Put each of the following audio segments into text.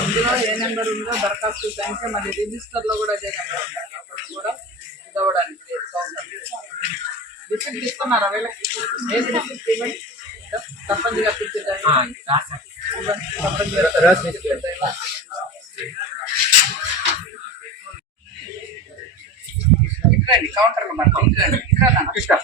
ఇందులో ఏ నెంబర్ ఉందో దరఖాస్తు సంఖ్య మళ్ళీ రిజిస్టర్ లో కూడా అదే నెంబర్ ఉంది. అక్కడ కూడా ఇవ్వడానికి రిసిప్ట్ ఇస్తున్నారా వీళ్ళకి? ఏది రిసిప్ట్ ఇవ్వండి, తప్పనిగా ఇక్కడండి కౌంటర్లో మనం ఇక్కడ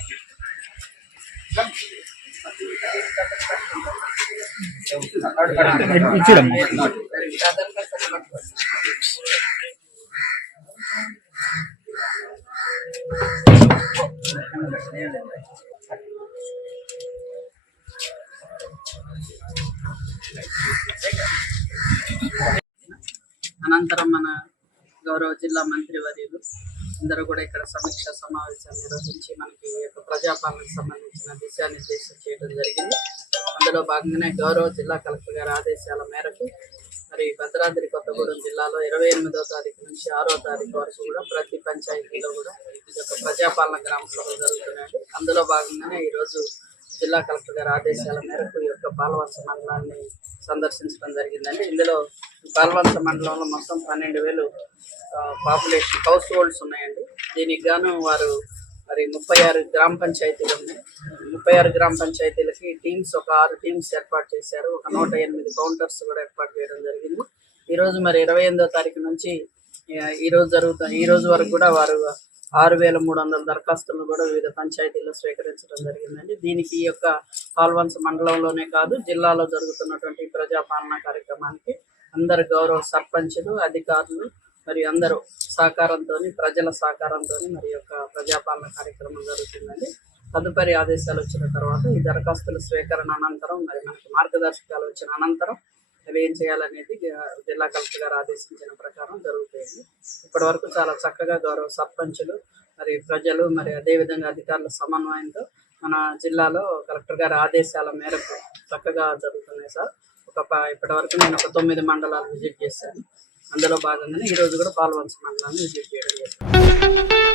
అనంతరం మన గౌరవ జిల్లా మంత్రివర్యులు అందరూ కూడా ఇక్కడ సమీక్ష సమావేశాలు నిర్వహించి మనకి ఈ యొక్క ప్రజాపాలనకు సంబంధించిన దిశానిర్దేశం చేయడం జరిగింది. అందులో భాగంగానే గౌరవ జిల్లా కలెక్టర్ గారి ఆదేశాల మేరకు మరి భద్రాద్రి కొత్తగూడెం జిల్లాలో 28వ తారీఖు నుంచి 6వ తారీఖు వరకు కూడా ప్రతి పంచాయతీలో కూడా ఈ యొక్క ప్రజాపాలన గ్రామ సభలు జరుగుతున్నాయి. అందులో భాగంగానే ఈరోజు జిల్లా కలెక్టర్ గారి ఆదేశాల మేరకు ఈ యొక్క పాల్వంచ మండలాన్ని సందర్శించడం జరిగిందండి. ఇందులో పాల్వంచ మండలంలో మొత్తం 12,000 పాపులేషన్ హౌస్ హోల్డ్స్ ఉన్నాయండి. దీనికి గాను వారు మరి 36 గ్రామ పంచాయతీలు ఉన్నాయి. 36 గ్రామ పంచాయతీలకి టీమ్స్ ఒక 6 టీమ్స్ ఏర్పాటు చేశారు. ఒక 108 కౌంటర్స్ కూడా ఏర్పాటు చేయడం జరిగింది. ఈరోజు మరి 28వ తారీఖు నుంచి ఈ రోజు వరకు కూడా వారు 6,300 దరఖాస్తులను కూడా వివిధ పంచాయతీల్లో స్వీకరించడం జరిగిందండి. దీనికి ఈ యొక్క పాల్వంచ మండలంలోనే కాదు జిల్లాలో జరుగుతున్నటువంటి ప్రజాపాలన కార్యక్రమానికి అందరు గౌరవ సర్పంచులు, అధికారులు మరియు అందరూ సహకారంతో, ప్రజల సహకారంతో మరి యొక్క ప్రజాపాలన కార్యక్రమం జరుగుతుందండి. తదుపరి ఆదేశాలు వచ్చిన తర్వాత ఈ దరఖాస్తుల స్వీకరణ అనంతరం మరి మనకి మార్గదర్శకాలు వచ్చిన అనంతరం అవి ఏం చేయాలనేది జిల్లా కలెక్టర్ గారు ఆదేశించిన ప్రకారం జరుగుతాయండి. ఇప్పటి వరకు చాలా చక్కగా గౌరవ సర్పంచులు మరి ప్రజలు మరి అదేవిధంగా అధికారుల సమన్వయంతో మన జిల్లాలో కలెక్టర్ గారి ఆదేశాల మేరకు చక్కగా జరుగుతున్నాయి సార్. ఇప్పటి వరకు నేను ఒక 9 మండలాలు విజిట్ చేశాను. అందులో భాగంగానే ఈరోజు కూడా పాల్వంచ మండలాన్ని విజిట్ చేయడం చేశాను.